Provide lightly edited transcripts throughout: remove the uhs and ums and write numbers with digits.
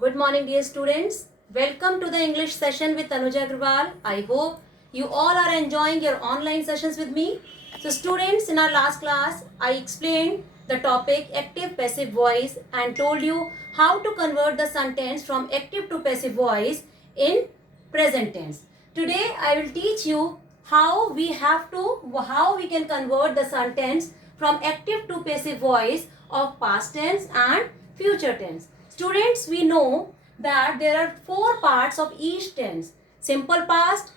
Good morning, dear students. Welcome to the English session with Tanuja Agrawal. I hope you all are enjoying your online sessions with me. So, students, in our last class, I explained the topic active passive voice and told you how to convert the sentence from active to passive voice in present tense. Today, I will teach you how we can convert the sentence from active to passive voice of past tense and future tense. Students, we know that there are four parts of each tense: simple past,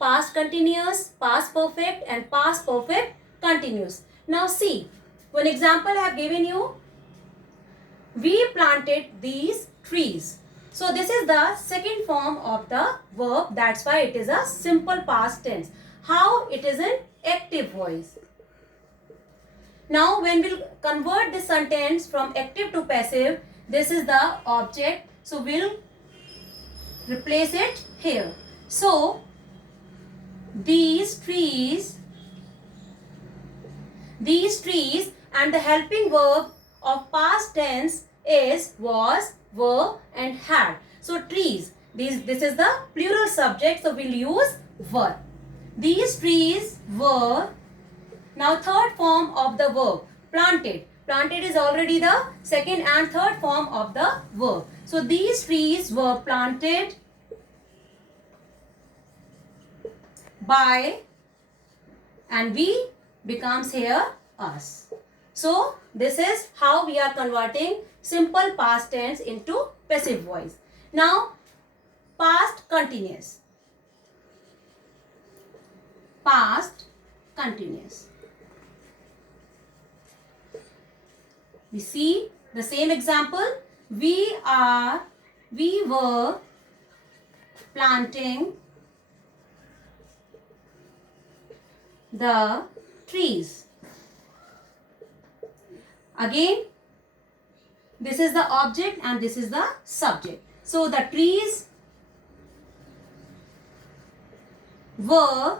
past continuous, past perfect, and past perfect continuous. Now see, one example I have given you. We planted these trees. So this is the second form of the verb. That's why it is a simple past tense. How it is an active voice. Now when we'll convert this sentence from active to passive, this is the object. So we'll replace it here. So these trees and the helping verb of past tense is was, were and had. So trees, this is the plural subject, so we'll use were. These trees were. Now third form of the verb, planted. Planted is already the second and third form of the verb. So these trees were planted by, and we becomes here us. So this is how we are converting simple past tense into passive voice. Now past continuous. Past continuous. We see the same example. We were planting the trees. Again, this is the object and this is the subject. So the trees were.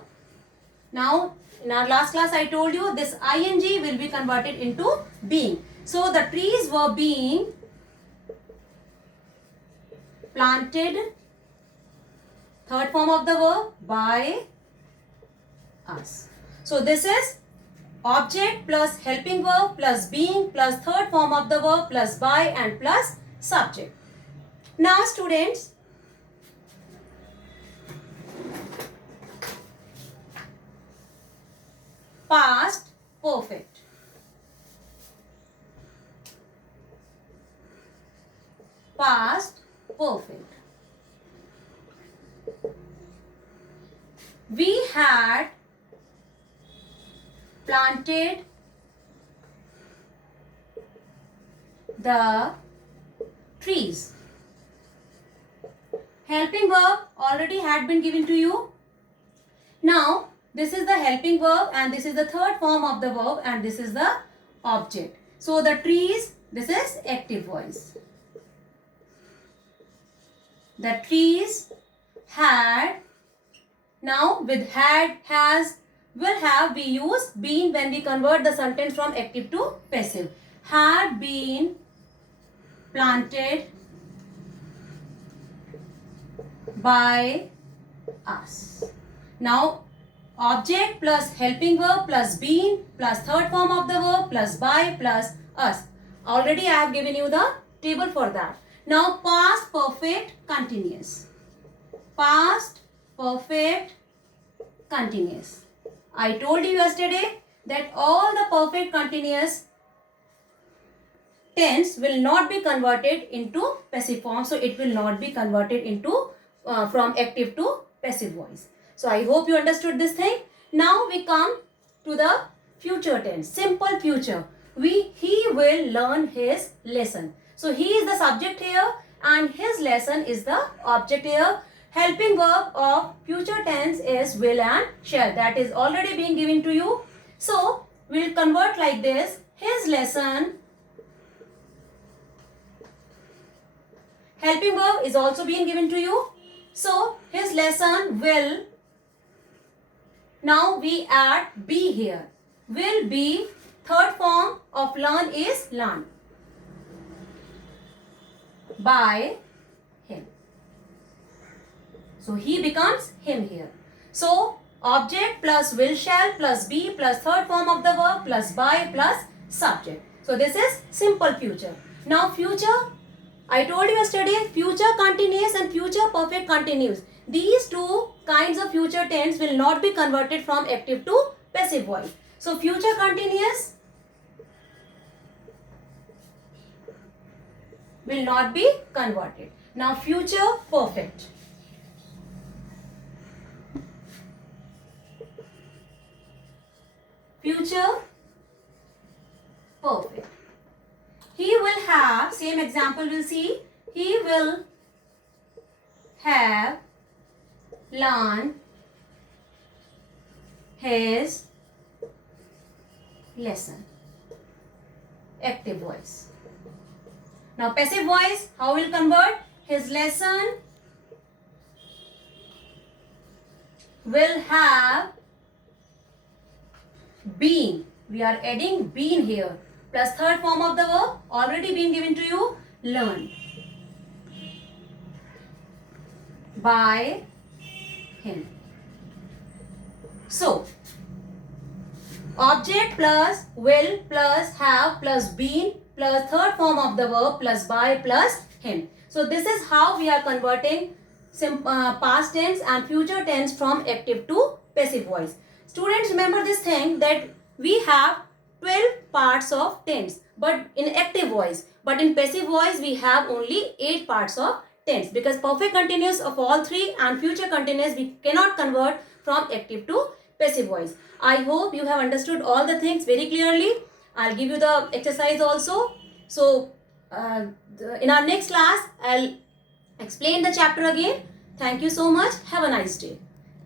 Now in our last class I told you this ing will be converted into being. So the trees were being planted, third form of the verb, by us. So this is object plus helping verb plus being plus third form of the verb plus by and plus subject. Now students, past perfect. Past perfect. We had planted the trees. Helping verb already had been given to you. Now this is the helping verb and this is the third form of the verb and this is the object. So the trees, this is active voice. The trees had. Now with had, has, will have, we use been when we convert the sentence from active to passive. Had been planted by us. Now object plus helping verb plus been plus third form of the verb plus by plus us. Already I have given you the table for that. Now past perfect continuous. Past perfect continuous. I told you yesterday that all the perfect continuous tense will not be converted into passive form. So it will not be converted into from active to passive voice. So I hope you understood this thing. Now we come to the future tense, simple future. He will learn his lesson. So he is the subject here and his lesson is the object here. Helping verb of future tense is will and shall. That is already being given to you. So we'll convert like this. His lesson. Helping verb is also being given to you. So his lesson will. Now we add be here. Will be. Third form of learn is learn. By him. So he becomes him here. So object plus will shall plus be plus third form of the verb plus by plus subject. So this is simple future. Now future, I told you yesterday, future continuous and future perfect continuous. These two kinds of future tense will not be converted from active to passive voice. So future continuous will not be converted. Now future perfect. Future perfect. He will have, same example we'll see, he will have learned his lesson. Active voice. Now passive voice, how we'll convert? His lesson will have been. We are adding been here. Plus third form of the verb already been given to you. Learn. By him. So, object plus will plus have plus been plus third form of the verb plus by plus him. So this is how we are converting past tense and future tense from active to passive voice. Students, remember this thing that we have 12 parts of tense but in active voice, but in passive voice we have only 8 parts of tense, because perfect continuous of all three and future continuous we cannot convert from active to passive voice. I hope you have understood all the things very clearly. I'll give you the exercise also. So in our next class I'll explain the chapter again. Thank you so much. Have a nice day.